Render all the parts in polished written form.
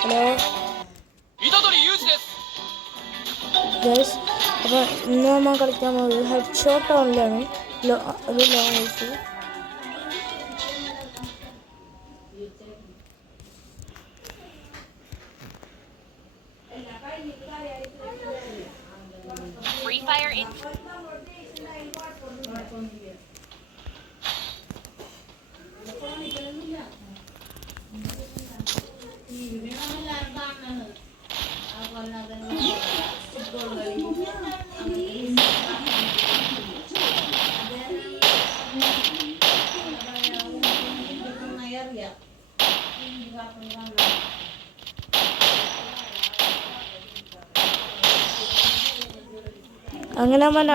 Hello guys, അപ്പോൾ ഇന്ന് നമ്മൾ കളിക്കാൻ പോകുന്നത് ഹെഡ് ഷോട്ട് ഓൺലിയാണ്. ഒരു long voice. Free Fire in അങ്ങനെ നമ്മൾ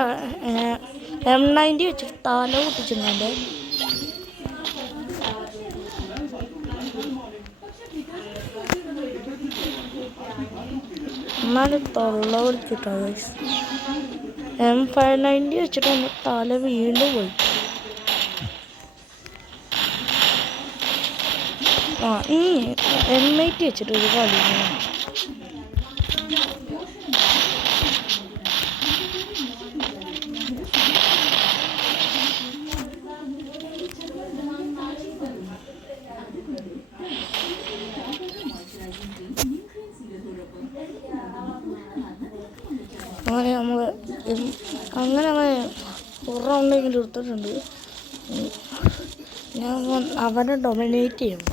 M90 വെച്ചിട്ട് തല പൊട്ടിച്ചിട്ടുണ്ട്. എന്നാലും തൊള്ള പൊടിച്ചിട്ടാ ഗൈസ്. M590 വെച്ചിട്ട് എൻ്റെ തല വീണ്ടും പോയി. ഈ M80 വെച്ചിട്ട് ഒരു കളി. അങ്ങനെ ഒരു റൗണ്ടെങ്കിലും എടുത്തിട്ടുണ്ട്. ഞാൻ അവനെ ഡൊമിനേറ്റ് ചെയ്യുന്നു.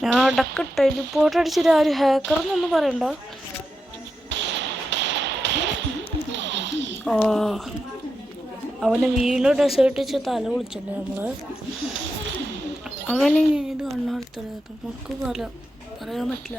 ഞാൻ അടക്ക ടെലിപ്പോർട്ട് അടിച്ചിട്ട് ആ ഒരു ഹാക്കറെന്നൊന്നും പറയണ്ട. അവനെ വീണ്ടും ഡെസേർട്ടിച്ച് തല വിളിച്ചിട്ടുണ്ട് നമ്മള്. അവന് ഇത് കണ്ണാർത്തത് നമുക്ക് പറയാൻ പറ്റില്ല.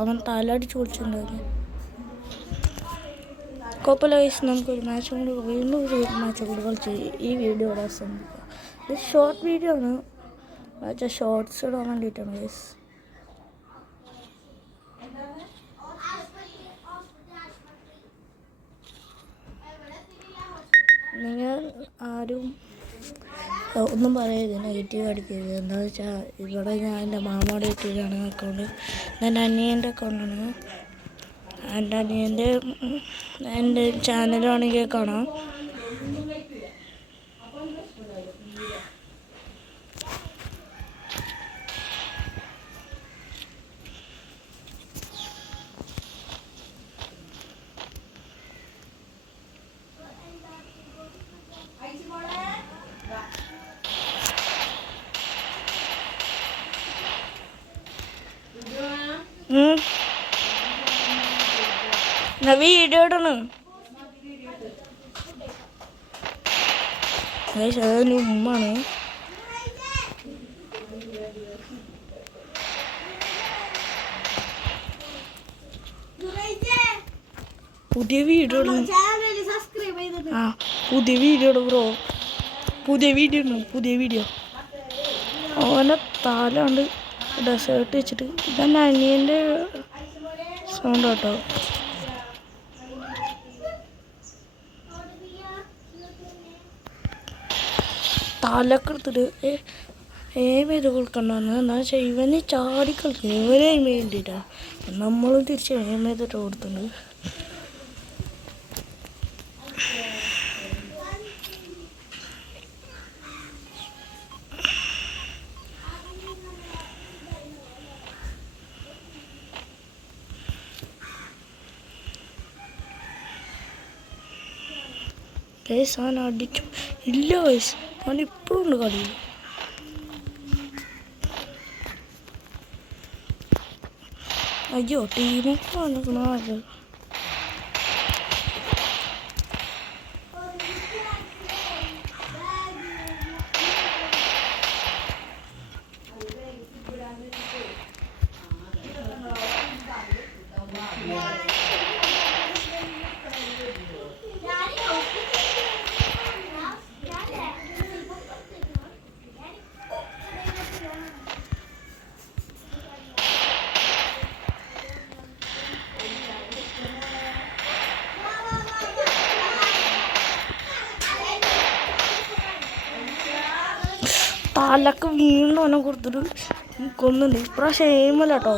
അവൻ തലടിച്ച് പൊളിച്ചിട്ടുണ്ടായിരുന്നു. കുഴപ്പമില്ല ഗൈസ്, നമുക്കൊരു മാച്ച് കൊണ്ട് വീണ്ടും ഒരു മാച്ച് കൊണ്ട് കളിച്ച് ഈ വീഡിയോ ഇവിടെ അവസാനിപ്പിക്കുക. ഇത് ഷോർട്ട് വീഡിയോ ആണ്, ഷോർട്സ് ഇടാൻ വേണ്ടിയിട്ടാണ് ഗൈസ്. നിങ്ങൾ ആരും ഒന്നും പറയരുത്, നെഗറ്റീവ് അടിക്കരുത്. എന്താണെന്ന് വെച്ചാൽ ഇവിടെ ഞാൻ എൻ്റെ മാമയുടെ ഇട്ടിട്ടാണ് അക്കൗണ്ട്. എൻ്റെ അനിയൻ്റെ അക്കൗണ്ടാണ്. എൻ്റെ ചാനലാണെങ്കിൽ കാണാം. വീഡിയോ ഇടണം. അതിന് ഉമ്മാണ്. പുതിയ വീഡിയോ ഇടണം. ആ പുതിയ വീഡിയോ ഇടും ബ്രോ. പുതിയ വീഡിയോ ഓനെ താലാണ്ട് ഡെസേർട്ട് വെച്ചിട്ട്. ഇതെൻ്റെ അനിയൻ്റെ സൗണ്ട് കേട്ടോ. താലൊക്കെ എടുത്തിട്ട് എയിം ചെയ്ത് കൊടുക്കണ്ടെന്ന്. എന്നാൽ വെച്ചാൽ ഇവന് ചാടി കളിക്കുന്നു. ഇവനെ എയിം ചെയ്തിട്ടാണ്, നമ്മളും തിരിച്ച് എയിം ചെയ്തിട്ട് കൊടുത്തിട്ടുണ്ട്. അവൻ അടിച്ചു ഇല്ല. അവൻ ഇപ്പോഴും ഉണ്ട് കളിയിൽ. അയ്യോ ടീമൊക്കെ വന്നിക്കണോ അത്. തലക്ക് വീണ്ടും അവനെ കൊടുത്തിട്ട് കൊന്നുണ്ട്. ഇപ്രാവശ്യം എയിമല്ല കേട്ടോ.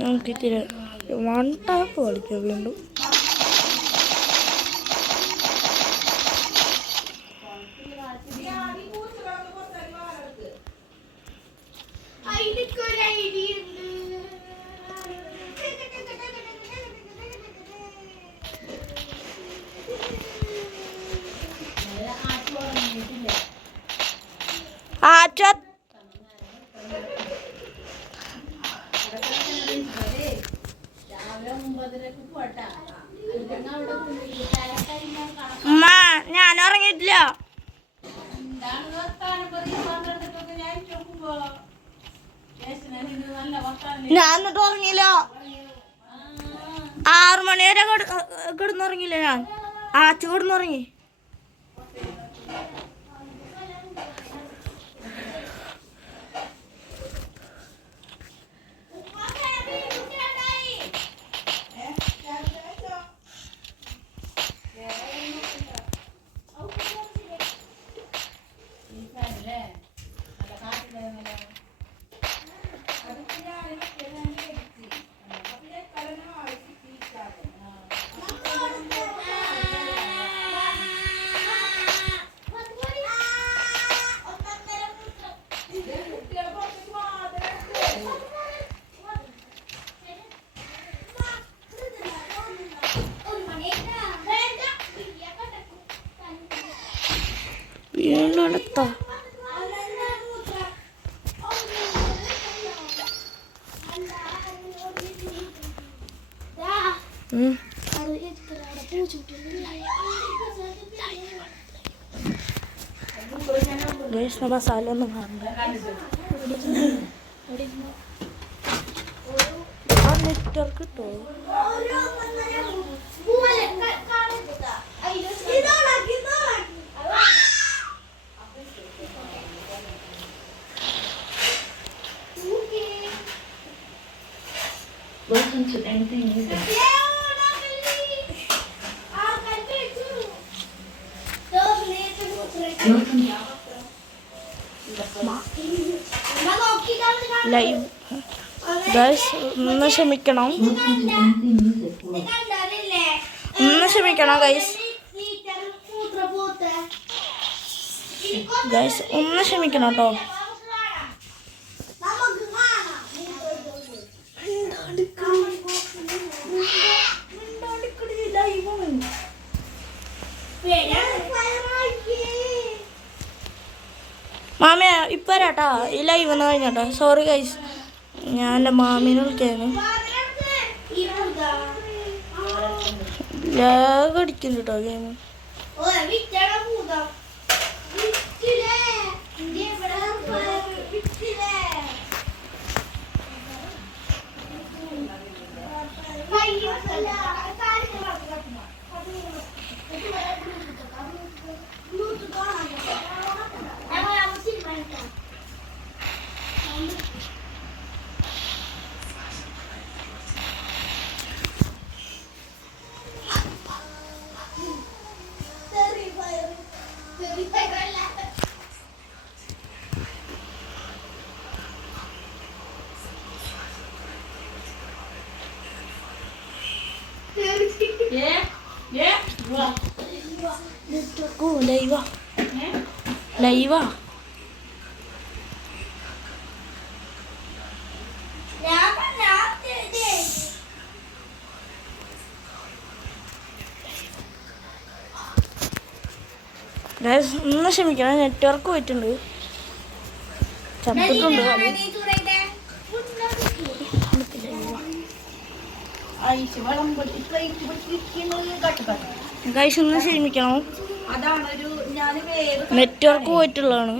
നമുക്ക് ഇത്തിരി 1 ടാപ്പ് കളിക്കാം വീണ്ടും. ഞാൻ ഉറങ്ങിയിട്ടില്ല. ഞാൻ എന്നിട്ട് ഉറങ്ങിയില്ല. 6 മണി വരെ കിടന്നുറങ്ങിയില്ല. ഞാൻ ആച്ചു കിടന്നുറങ്ങി. വീണെടുത്തോ മസാല ഒന്നും മാറണ്ട. ആ നെറ്റ്വർക്ക് കിട്ടോ? Listen to anything music. Live guys ഒന്ന് ക്ഷമിക്കണം ഗൈസ് ഗൈസ് ഒന്ന് ക്ഷമിക്കണം കേട്ടോ. മാമിയ ഇപ്പം വരാട്ടാ, ഈ ലൈവ് ഒന്ന് കഴിഞ്ഞോട്ടോ. സോറി ഗൈസ്, ഞാൻ എൻ്റെ മാമീനെ വിളിക്കായിരുന്നു. ലാഗ് അടിക്കുന്നു കേട്ടോ ഗെയിം. ലൈവാ ലൈവാ ഒന്ന് ക്ഷമിക്കണം, നെറ്റ്വർക്ക് പോയിട്ടുണ്ട്, ചത്തിട്ടുണ്ട്. ഗൈസ് ഒന്ന് ക്ഷമിക്കണം, നെറ്റ്വർക്ക് പോയിട്ടുള്ളതാണ്.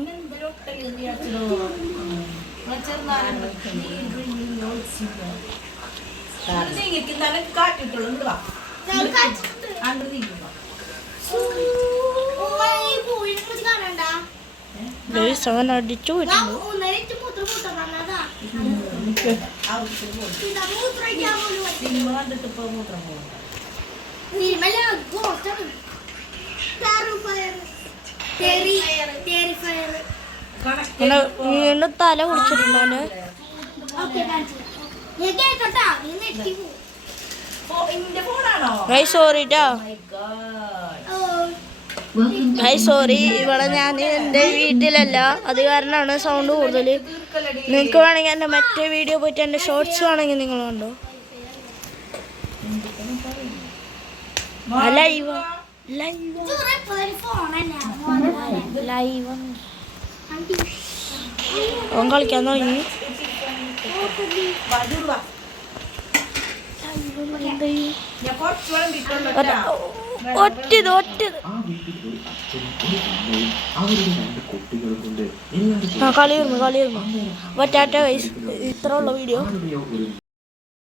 ഗൈസ് അവൻ അടിച്ചു പോയിട്ടുണ്ട്. വീണ്ടും തല കുടിച്ചിട്ടുണ്ടോ? ഗൈസ് സോറി ട്ടോ, ഗൈസ് സോറി. ഇവിടെ ഞാൻ എൻ്റെ വീട്ടിലല്ല, അത് കാരണമാണ് സൗണ്ട് കൂടുതൽ. നിങ്ങൾക്ക് വേണമെങ്കിൽ എൻ്റെ മറ്റേ വീഡിയോ പോയിട്ട് എൻ്റെ ഷോർട്സ് വേണമെങ്കിൽ നിങ്ങൾ കണ്ടോ. ലൈവ് ലൈവ് ഓൻ കളിക്കാൻ തുടങ്ങി. ഒറ്റത് കളി വരുന്നു. ഒറ്റാറ്റ വയസ്സ് ഇത്ര ഉള്ള വീഡിയോ.